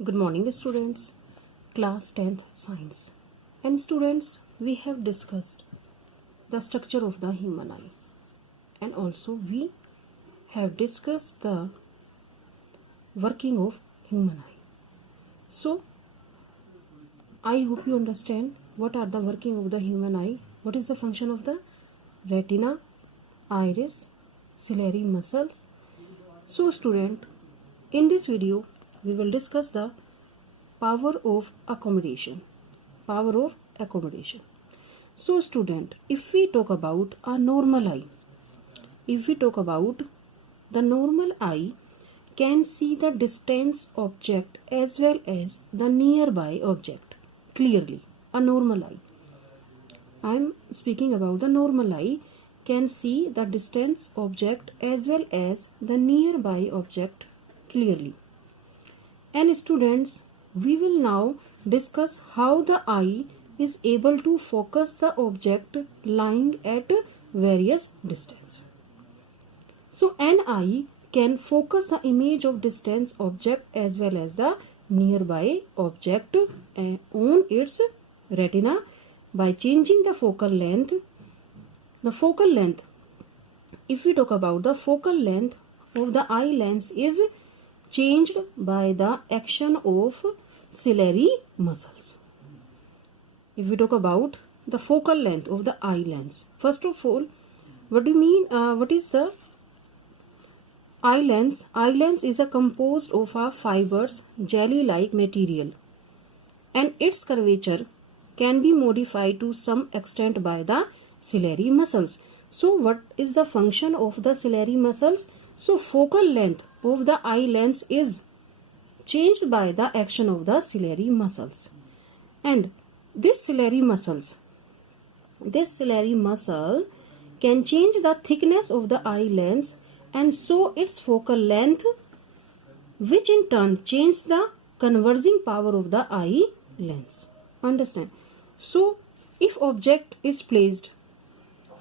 Good morning, students. Class 10th Science. And students, we have discussed the structure of the human eye. And also we have discussed the working of human eye. So, I hope you understand what are the working of the human eye. What is the function of the retina, iris, ciliary muscles. So, student, in this video, we will discuss the power of accommodation. Power of accommodation. So student, if we talk about a normal eye, the normal eye can see the distant object as well as the nearby object clearly. A normal eye. I am speaking about the normal eye can see the distant object as well as the nearby object clearly. And students, we will now discuss how the eye is able to focus the object lying at various distance. So an eye can focus the image of distant object as well as the nearby object on its retina by changing the focal length. The focal length, if we talk about the focal length of the eye lens is changed by the action of ciliary muscles. If we talk about the focal length of the eye lens, first of all, what do you mean? What is the eye lens? Eye lens is composed of a fibrous jelly-like material, and its curvature can be modified to some extent by the ciliary muscles. So, what is the function of the ciliary muscles? So, focal length of the eye lens is changed by the action of the ciliary muscles. And this ciliary muscle can change the thickness of the eye lens and so its focal length, which in turn changes the converging power of the eye lens. Understand? So, if object is placed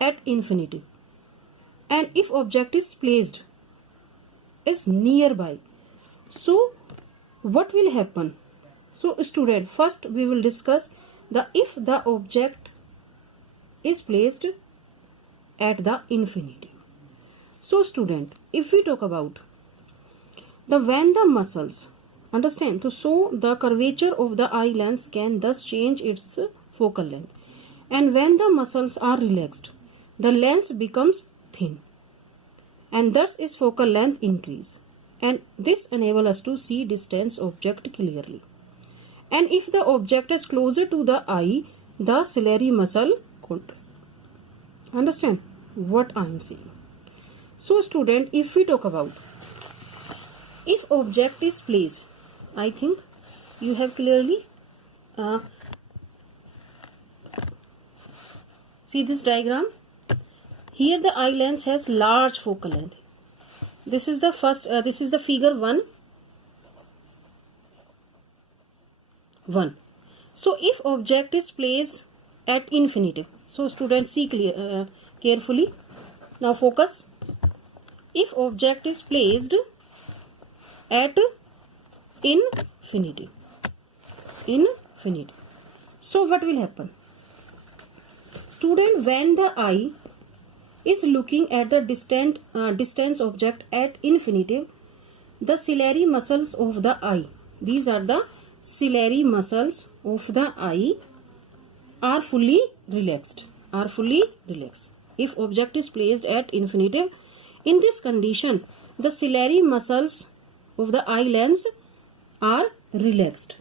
at infinity and if object is placed is nearby, so what will happen? So student, first we will discuss the if the object is placed at the infinity. So student, if we talk about the when the muscles, understand, so the curvature of the eye lens can thus change its focal length, and when the muscles are relaxed, the lens becomes thin, and thus its focal length increase, and this enables us to see distant object clearly. And if the object is closer to the eye, the ciliary muscle contract. Understand what I am saying? So student, if we talk about if object is placed, I think you have clearly see this diagram. Here the eye lens has large focal length. This is the first, this is the figure 1. So if object is placed at infinity, so students see carefully. Now focus. If object is placed at infinity, so what will happen? Student, when the eye is looking at the distant object at infinity, the ciliary muscles of the eye, these are the ciliary muscles of the eye, are fully relaxed. If object is placed at infinity, in this condition, the ciliary muscles of the eye lens are relaxed,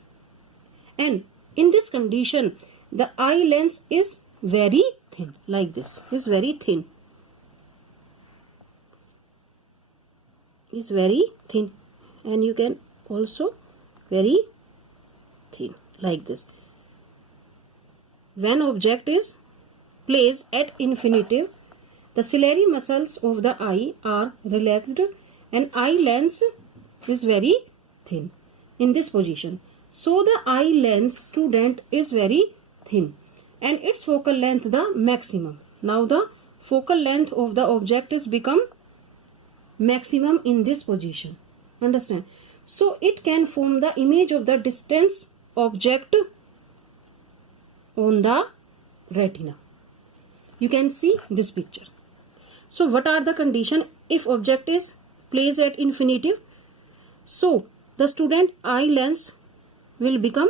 and in this condition, the eye lens is very thin, like this, is very thin. Is very thin, and you can also very thin, like this. When object is placed at infinity, the ciliary muscles of the eye are relaxed and eye lens is very thin in this position. So the eye lens, student, is very thin and its focal length the maximum. Now the focal length of the object is become maximum in this position. Understand? So it can form the image of the distance object on the retina. You can see this picture. So what are the condition if object is placed at infinitive? So the student eye lens will become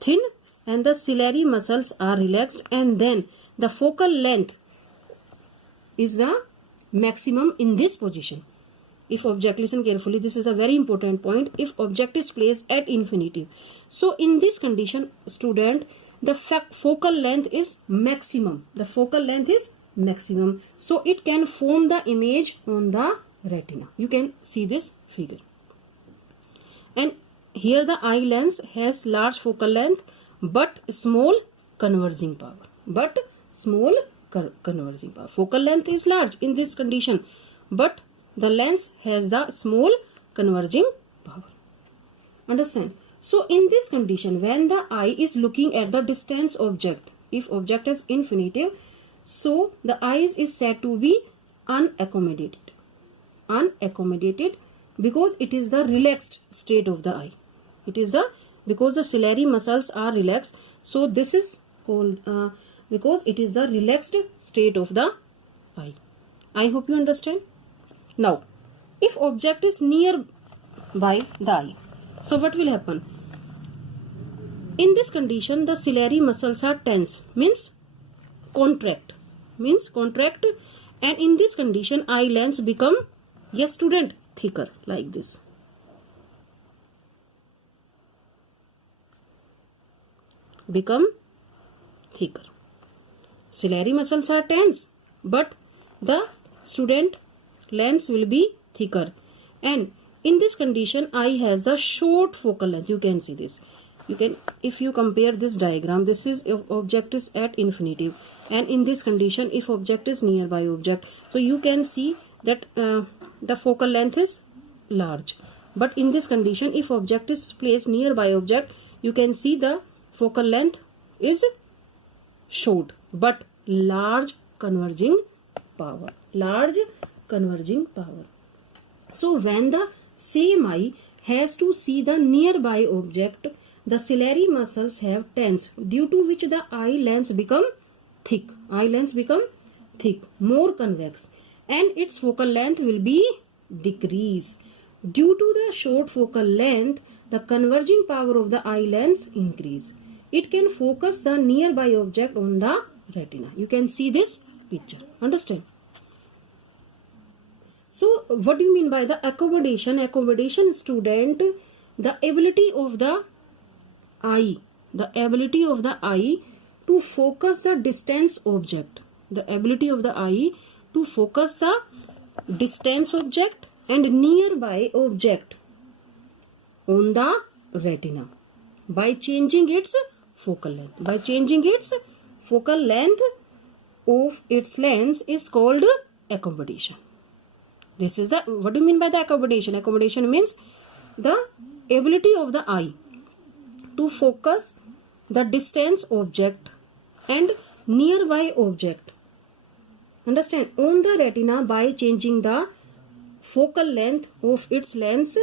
thin and the ciliary muscles are relaxed, and then the focal length is the maximum in this position. If object, listen carefully, this is a very important point. If object is placed at infinitive, so in this condition, student, the focal length is maximum. The focal length is maximum. So it can form the image on the retina. You can see this figure. And here the eye lens has large focal length but small converging power. Focal length is large in this condition, but the lens has the small converging power. Understand? So in this condition, when the eye is looking at the distance object, if object is infinitive, so the eyes is said to be unaccommodated. Unaccommodated because it is the relaxed state of the eye. Because the ciliary muscles are relaxed. So this is called because it is the relaxed state of the eye. I hope you understand. Now, if object is near by the eye, so what will happen? In this condition, the ciliary muscles are tense, means contract, and in this condition, eye lens become, yes student, thicker like this. Become thicker. Ciliary muscles are tense, but the student lens will be thicker, and in this condition eye has a short focal length. You can see this. You can, if you compare this diagram, this is if object is at infinitive, and in this condition if object is nearby object, so you can see that the focal length is large, but in this condition if object is placed nearby object, you can see the focal length is short but large converging power. So when the same eye has to see the nearby object, the ciliary muscles have tense, due to which the eye lens become thick, more convex, and its focal length will be decrease. Due to the short focal length, the converging power of the eye lens increase. It can focus the nearby object on the retina. You can see this picture. Understand? So what do you mean by the accommodation? Accommodation, student, the ability of the eye to focus the distance object. And nearby object on the retina by changing its focal length. Focal length of its lens is called accommodation. This is the, what do you mean by the accommodation? Accommodation means the ability of the eye to focus the distance object and nearby object. Understand? On the retina by changing the focal length of its lens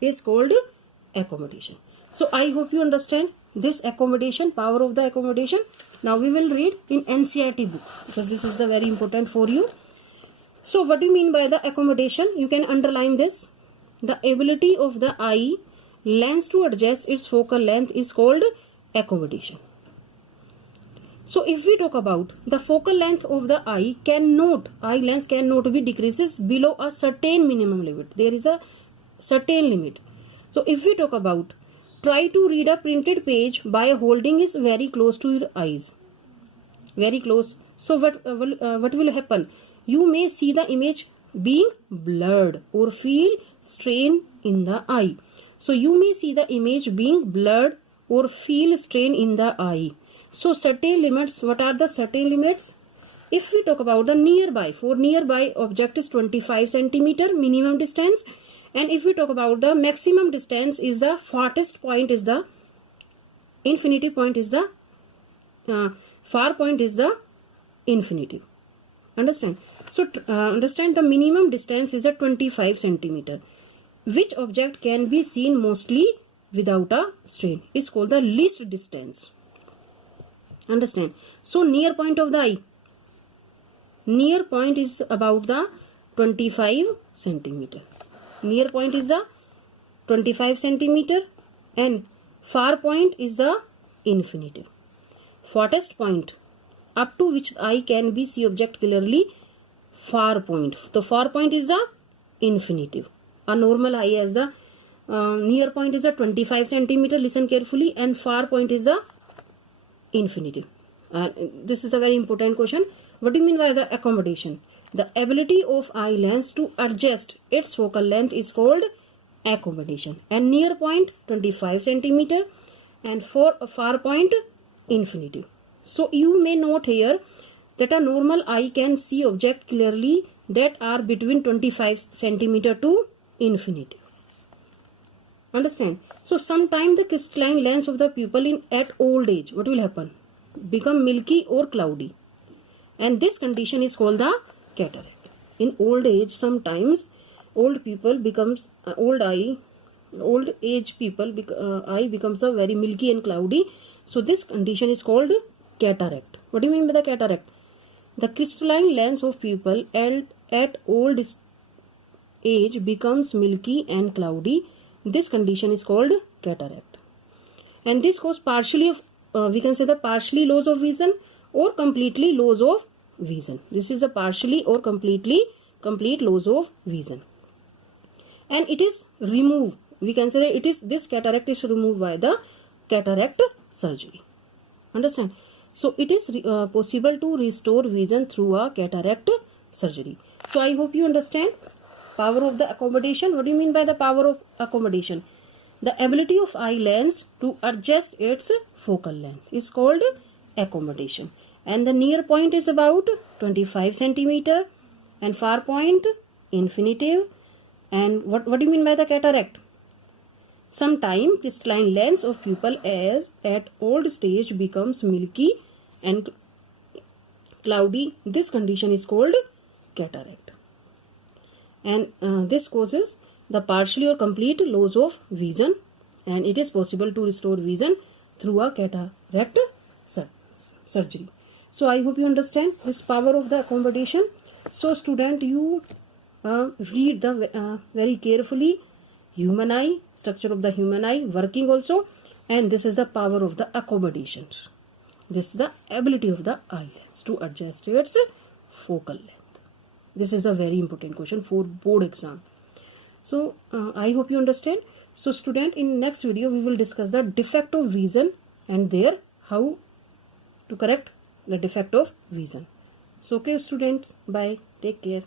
is called accommodation. So I hope you understand this accommodation, power of the accommodation. Now we will read in NCERT book, because this is the very important for you. So what do you mean by the accommodation? You can underline this. The ability of the eye lens to adjust its focal length is called accommodation. So if we talk about the focal length of the eye lens cannot be decreases below a certain minimum limit. There is a certain limit. So if we talk about try to read a printed page by holding is very close to your eyes. Very close. So what will happen? You may see the image being blurred or feel strain in the eye. So you may see the image being blurred or feel strain in the eye. So certain limits, what are the certain limits? If we talk about the nearby, for nearby object is 25 centimeter minimum distance, and if we talk about the maximum distance is the farthest point is the infinitive point is the far point is the infinitive. Understand? So understand the minimum distance is a 25 centimeter. which object can be seen mostly without a strain is called the least distance. Understand? So near point of the eye, near point is about the 25 centimeter. Near point is the 25 centimeter and far point is the infinitive. Farthest point up to which eye can be see object clearly, far point. The far point is the infinitive. A normal eye has the near point is a 25 centimeter. Listen carefully. And far point is the infinitive. This is a very important question. What do you mean by the accommodation? The ability of eye lens to adjust its focal length is called accommodation. And near point 25 centimeter and for far point infinitive. So you may note here that a normal eye can see object clearly that are between 25 centimeter to infinitive. Understand? So sometimes the crystalline lens of the pupil at old age, what will happen? Become milky or cloudy. And this condition is called the cataract. In old age, sometimes old people becomes old age people eye becomes a very milky and cloudy. So this condition is called cataract. What do you mean by the cataract? The crystalline lens of pupil at old age becomes milky and cloudy. This condition is called cataract. And this causes partially of we can say the partially loss of vision or completely loss of vision. This is a partially or complete loss of vision. And it is removed. We can say that it is this cataract is removed by the cataract surgery. Understand? So it is possible to restore vision through a cataract surgery. So I hope you understand power of the accommodation. What do you mean by the power of accommodation? The ability of eye lens to adjust its focal length is called accommodation. And the near point is about 25 centimeter and far point infinitive. And what do you mean by the cataract? Sometime crystalline lens of pupil as at old stage becomes milky and cloudy. This condition is called cataract. And this causes the partially or complete loss of vision, and it is possible to restore vision through a cataract surgery. So I hope you understand this power of the accommodation. So student, you read the very carefully human eye, structure of the human eye, working also, and this is the power of the accommodations. This is the ability of the eye lens to adjust its focal length. This is a very important question for board exam. So I hope you understand. So student, in next video we will discuss the defect of vision and there how to correct the defect of vision. So okay students, bye, take care.